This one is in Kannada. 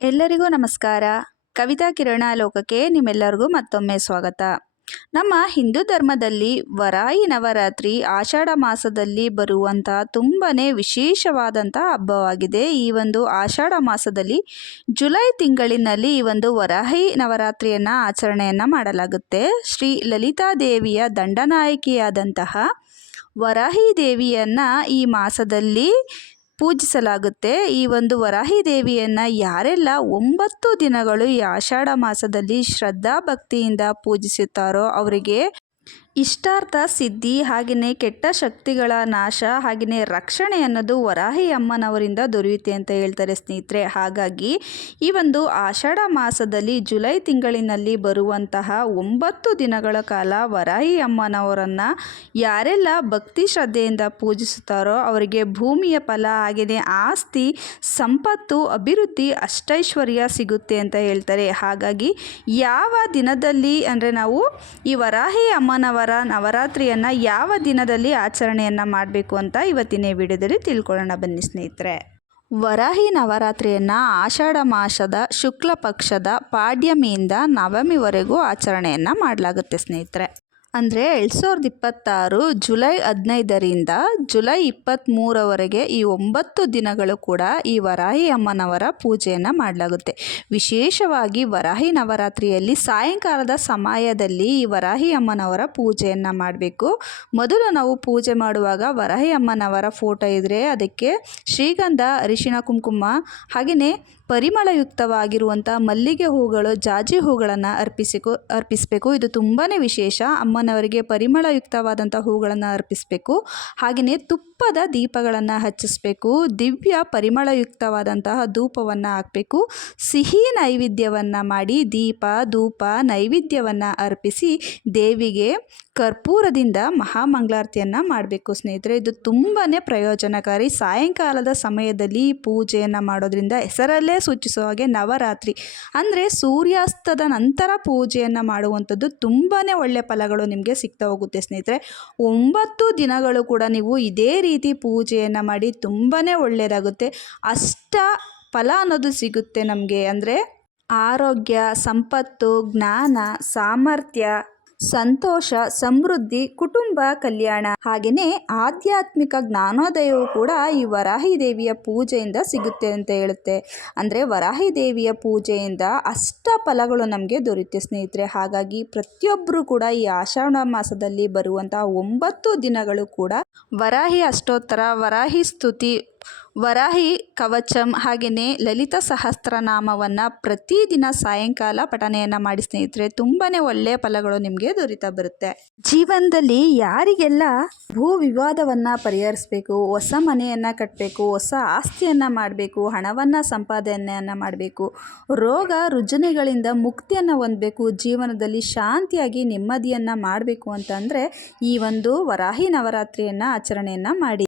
ಎಲ್ಲರಿಗೂ ನಮಸ್ಕಾರ. ಕವಿತಾ ಕಿರಣ ಲೋಕಕ್ಕೆ ನಿಮ್ಮೆಲ್ಲರಿಗೂ ಮತ್ತೊಮ್ಮೆ ಸ್ವಾಗತ. ನಮ್ಮ ಹಿಂದೂ ಧರ್ಮದಲ್ಲಿ ವರಾಯಿ ನವರಾತ್ರಿ ಆಷಾಢ ಮಾಸದಲ್ಲಿ ಬರುವಂಥ ತುಂಬನೇ ವಿಶೇಷವಾದಂಥ ಹಬ್ಬವಾಗಿದೆ. ಈ ಒಂದು ಆಷಾಢ ಮಾಸದಲ್ಲಿ ಜುಲೈ ತಿಂಗಳಿನಲ್ಲಿ ಈ ಒಂದು ವರಾಹಿ ನವರಾತ್ರಿಯನ್ನು ಆಚರಣೆಯನ್ನು ಮಾಡಲಾಗುತ್ತೆ. ಶ್ರೀ ಲಲಿತಾ ದೇವಿಯ ದಂಡನಾಯಕಿಯಾದಂತಹ ವರಾಹಿ ದೇವಿಯನ್ನು ಈ ಮಾಸದಲ್ಲಿ ಪೂಜಿಸಲಾಗುತ್ತೆ. ಈ ಒಂದು ವರಾಹಿ ದೇವಿಯನ್ನು ಯಾರೆಲ್ಲ 9 ದಿನಗಳು ಈ ಆಷಾಢ ಮಾಸದಲ್ಲಿ ಶ್ರದ್ಧಾ ಭಕ್ತಿಯಿಂದ ಪೂಜಿಸುತ್ತಾರೋ ಅವರಿಗೆ ಇಷ್ಟಾರ್ಥ ಸಿದ್ಧಿ, ಹಾಗೆಯೇ ಕೆಟ್ಟ ಶಕ್ತಿಗಳ ನಾಶ, ಹಾಗೆಯೇ ರಕ್ಷಣೆ ಅನ್ನೋದು ವರಾಹಿ ಅಮ್ಮನವರಿಂದ ದೊರೆಯುತ್ತೆ ಅಂತ ಹೇಳ್ತಾರೆ ಸ್ನೇಹಿತರೆ. ಹಾಗಾಗಿ ಈ ಒಂದು ಆಷಾಢ ಮಾಸದಲ್ಲಿ ಜುಲೈ ತಿಂಗಳಿನಲ್ಲಿ ಬರುವಂತಹ 9 ದಿನಗಳ ಕಾಲ ವರಾಹಿ ಅಮ್ಮನವರನ್ನು ಯಾರೆಲ್ಲ ಭಕ್ತಿ ಶ್ರದ್ಧೆಯಿಂದ ಪೂಜಿಸುತ್ತಾರೋ ಅವರಿಗೆ ಭೂಮಿಯ ಫಲ, ಹಾಗೆಯೇ ಆಸ್ತಿ, ಸಂಪತ್ತು, ಅಭಿವೃದ್ಧಿ, ಅಷ್ಟೈಶ್ವರ್ಯ ಸಿಗುತ್ತೆ ಅಂತ ಹೇಳ್ತಾರೆ. ಹಾಗಾಗಿ ಯಾವ ದಿನದಲ್ಲಿ ಅಂದರೆ ನಾವು ಈ ವರಾಹಿ ಅಮ್ಮನವರ ನವರಾತ್ರಿಯನ್ನು ಯಾವ ದಿನದಲ್ಲಿ ಆಚರಣೆಯನ್ನು ಮಾಡಬೇಕು ಅಂತ ಇವತ್ತಿನ ವಿಡಿಯೋದಲ್ಲಿ ತಿಳ್ಕೊಳ್ಳೋಣ ಬನ್ನಿ ಸ್ನೇಹಿತರೆ. ವರಾಹಿ ನವರಾತ್ರಿಯನ್ನು ಆಷಾಢ ಮಾಸದ ಶುಕ್ಲ ಪಕ್ಷದ ಪಾಡ್ಯಮಿಯಿಂದ ನವಮಿವರೆಗೂ ಆಚರಣೆಯನ್ನು ಮಾಡಲಾಗುತ್ತೆ ಸ್ನೇಹಿತರೆ. ಅಂದರೆ 2026 ಜುಲೈ 15ರಿಂದ ಜುಲೈ 23ರವರೆಗೆ ಈ 9 ದಿನಗಳು ಕೂಡ ಈ ವರಾಹಿ ಅಮ್ಮನವರ ಪೂಜೆಯನ್ನು ಮಾಡಲಾಗುತ್ತೆ. ವಿಶೇಷವಾಗಿ ವರಾಹಿ ನವರಾತ್ರಿಯಲ್ಲಿ ಸಾಯಂಕಾಲದ ಸಮಯದಲ್ಲಿ ಈ ವರಾಹಿ ಅಮ್ಮನವರ ಪೂಜೆಯನ್ನು ಮಾಡಬೇಕು. ಮೊದಲು ನಾವು ಪೂಜೆ ಮಾಡುವಾಗ ವರಾಹಿ ಅಮ್ಮನವರ ಫೋಟೋ ಇದ್ದರೆ ಅದಕ್ಕೆ ಶ್ರೀಗಂಧ, ಅರಿಶಿಣ, ಕುಂಕುಮ, ಹಾಗೆಯೇ ಪರಿಮಳಯುಕ್ತವಾಗಿರುವಂಥ ಮಲ್ಲಿಗೆ ಹೂಗಳು, ಜಾಜಿ ಹೂಗಳನ್ನು ಅರ್ಪಿಸಬೇಕು. ಇದು ತುಂಬಾ ವಿಶೇಷ. ಅಮ್ಮನವರಿಗೆ ಪರಿಮಳಯುಕ್ತವಾದಂಥ ಹೂಗಳನ್ನು ಅರ್ಪಿಸಬೇಕು. ಹಾಗೆಯೇ ತುಪ್ಪದ ದೀಪಗಳನ್ನು ಹಚ್ಚಿಸಬೇಕು. ದಿವ್ಯ ಪರಿಮಳಯುಕ್ತವಾದಂತಹ ಧೂಪವನ್ನು ಹಾಕಬೇಕು. ಸಿಹಿ ನೈವೇದ್ಯವನ್ನು ಮಾಡಿ ದೀಪ, ಧೂಪ, ನೈವೇದ್ಯವನ್ನು ಅರ್ಪಿಸಿ ದೇವಿಗೆ ಕರ್ಪೂರದಿಂದ ಮಹಾಮಂಗಳಾರತಿಯನ್ನು ಮಾಡಬೇಕು ಸ್ನೇಹಿತರೆ. ಇದು ತುಂಬಾ ಪ್ರಯೋಜನಕಾರಿ. ಸಾಯಂಕಾಲದ ಸಮಯದಲ್ಲಿ ಪೂಜೆಯನ್ನು ಮಾಡೋದ್ರಿಂದ ಹೆಸರಲ್ಲೇ ಸೂಚಿಸುವ ಹಾಗೆ ನವರಾತ್ರಿ ಅಂದರೆ ಸೂರ್ಯಾಸ್ತದ ನಂತರ ಪೂಜೆಯನ್ನು ಮಾಡುವಂಥದ್ದು ತುಂಬಾ ಒಳ್ಳೆಯ ಫಲಗಳು ನಿಮಗೆ ಸಿಗ್ತಾ ಹೋಗುತ್ತೆ ಸ್ನೇಹಿತರೆ. 9 ದಿನಗಳು ಕೂಡ ನೀವು ಇದೇ ರೀತಿ ಪೂಜೆಯನ್ನು ಮಾಡಿ ತುಂಬಾ ಒಳ್ಳೆಯದಾಗುತ್ತೆ. ಅಷ್ಟ ಫಲ ಅನ್ನೋದು ಸಿಗುತ್ತೆ ನಮಗೆ. ಅಂದರೆ ಆರೋಗ್ಯ, ಸಂಪತ್ತು, ಜ್ಞಾನ, ಸಾಮರ್ಥ್ಯ, ಸಂತೋಷ, ಸಮೃದ್ಧಿ, ಕುಟುಂಬ ಕಲ್ಯಾಣ, ಹಾಗೆಯೇ ಆಧ್ಯಾತ್ಮಿಕ ಜ್ಞಾನೋದಯವು ಕೂಡ ಈ ವರಾಹಿ ದೇವಿಯ ಪೂಜೆಯಿಂದ ಸಿಗುತ್ತೆ ಅಂತ ಹೇಳುತ್ತೆ. ಅಂದರೆ ವರಾಹಿ ದೇವಿಯ ಪೂಜೆಯಿಂದ ಅಷ್ಟ ಫಲಗಳು ನಮಗೆ ದೊರೆಯುತ್ತೆ ಸ್ನೇಹಿತರೆ. ಹಾಗಾಗಿ ಪ್ರತಿಯೊಬ್ಬರು ಕೂಡ ಈ ಆಷಾಢ ಮಾಸದಲ್ಲಿ ಬರುವಂತಹ 9 ದಿನಗಳು ಕೂಡ ವರಾಹಿ ಅಷ್ಟೋತ್ತರ, ವರಾಹಿ ಸ್ತುತಿ, ವರಾಹಿ ಕವಚಂ, ಹಾಗೆಯೇ ಲಲಿತ ಸಹಸ್ರನಾಮವನ್ನು ಪ್ರತಿದಿನ ಸಾಯಂಕಾಲ ಪಠನೆಯನ್ನು ಮಾಡಿ ಸ್ನೇಹಿತರೆ. ತುಂಬಾ ಒಳ್ಳೆಯ ಫಲಗಳು ನಿಮಗೆ ದೊರೀತಾ ಬರುತ್ತೆ. ಜೀವನದಲ್ಲಿ ಯಾರಿಗೆಲ್ಲ ಭೂ ವಿವಾದವನ್ನು ಪರಿಹರಿಸಬೇಕು, ಹೊಸ ಮನೆಯನ್ನು ಕಟ್ಟಬೇಕು, ಹೊಸ ಆಸ್ತಿಯನ್ನು ಮಾಡಬೇಕು, ಹಣವನ್ನು ಸಂಪಾದನೆಯನ್ನು ಮಾಡಬೇಕು, ರೋಗ ರುಜಿನಗಳಿಂದ ಮುಕ್ತಿಯನ್ನು ಹೊಂದಬೇಕು, ಜೀವನದಲ್ಲಿ ಶಾಂತಿಯಾಗಿ ನೆಮ್ಮದಿಯನ್ನು ಮಾಡಬೇಕು ಅಂತಂದರೆ ಈ ಒಂದು ವರಾಹಿ ನವರಾತ್ರಿಯನ್ನು ಆಚರಣೆಯನ್ನು ಮಾಡಿ.